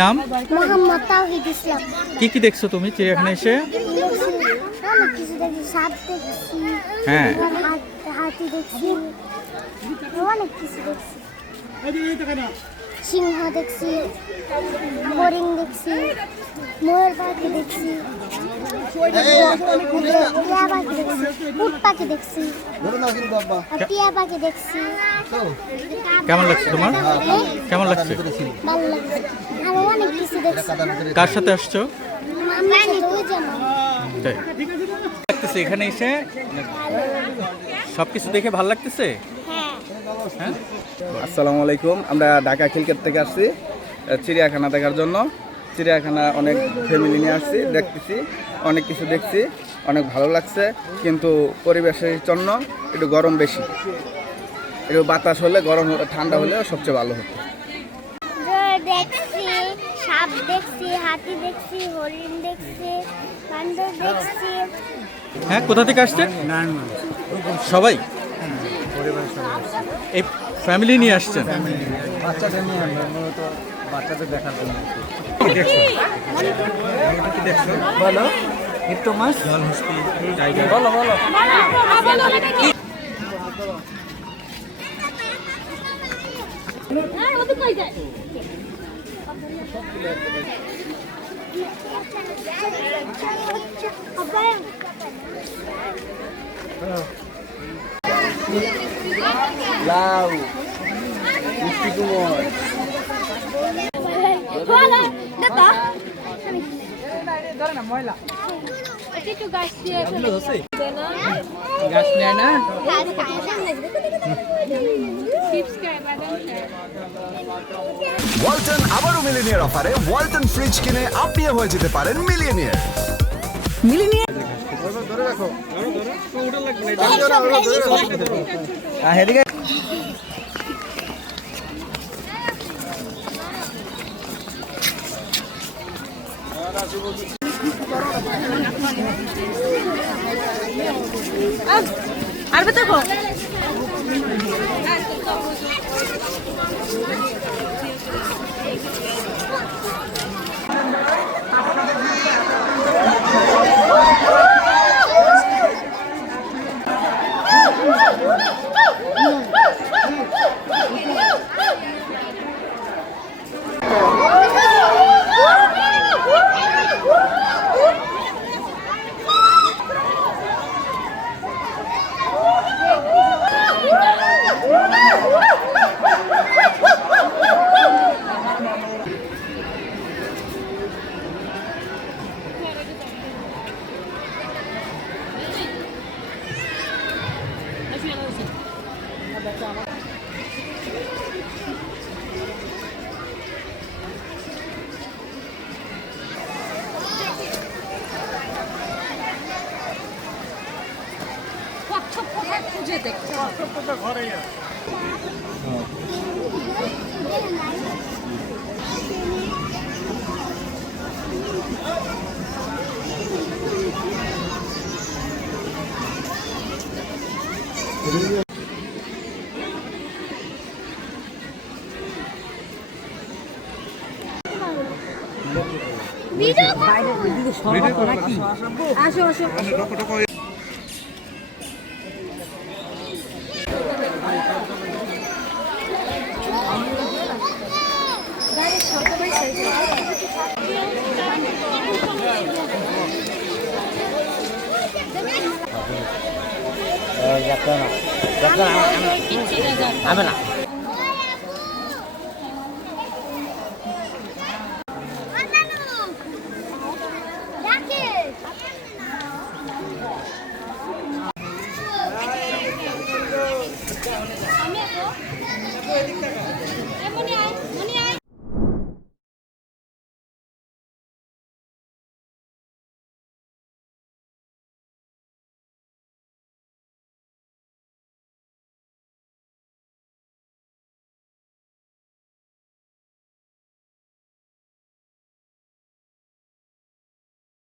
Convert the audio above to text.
নাম মোহাম্মদ তাওহীদ ইসলাম। কি দেখছো তুমি চিড়িয়াখানায় এসে? অনেক কিছু দেখছি, সাপ দেখছি, হ্যাঁ হাতি দেখছি, অনেক কিছু দেখছি, সিংহ দেখছি, হরিণ দেখছি, ময়ূর পাখি দেখছি, টিয়া পাখি দেখছি, উট পাখি দেখছি, টিয়া পাখি দেখছি। কেমন লাগছে তোমার? কেমন লাগছে? ভালো লাগছে। আরো অনেক কিছু দেখছি। কার সাথে আসছো? আমি তো ওই জন্য তাই লাগতেছে এখানে এসে সবকিছু দেখে ভালো লাগতেছে? হ্যাঁ। আসসালামু আলাইকুম। আমরা ঢাকা খিলকেট থেকে আসছি চিড়িয়াখানা দেখার জন্য। চিড়িয়াখানা অনেক ফ্যামিলি নিয়ে আসছি, দেখতেছি, অনেক কিছু দেখছি, অনেক ভালো লাগছে। কিন্তু পরিবেশের জন্য একটু গরম বেশি, একটু বাতাস হলে গরম ঠান্ডা হলে সবচেয়ে ভালো হতো। দেখছি, সাপ দেখছি, হাতি দেখছি, হরিণ দেখছি, বান্দর দেখছি। হ্যাঁ, কোথা থেকে আসছেন? সবাই এই ফ্যামিলি নিয়ে আসছেন? বাচ্চাদের নিয়ে আমরা মূলত বাচ্চাদের দেখার জন্য। বলো একটু মাছ বলো বলো। লাউ, মিষ্টি কুমড়, গাছ নেয় না। ওয়ালটন আবারও মিলিনিয়ার অফারে ওয়ালটন ফ্রিজ কিনে আপনিও হয়ে যেতে পারেন মিলিয়নিয়ার। আর দেখো খুঁজে দেখতে ঘরে আসো আসো যাবে না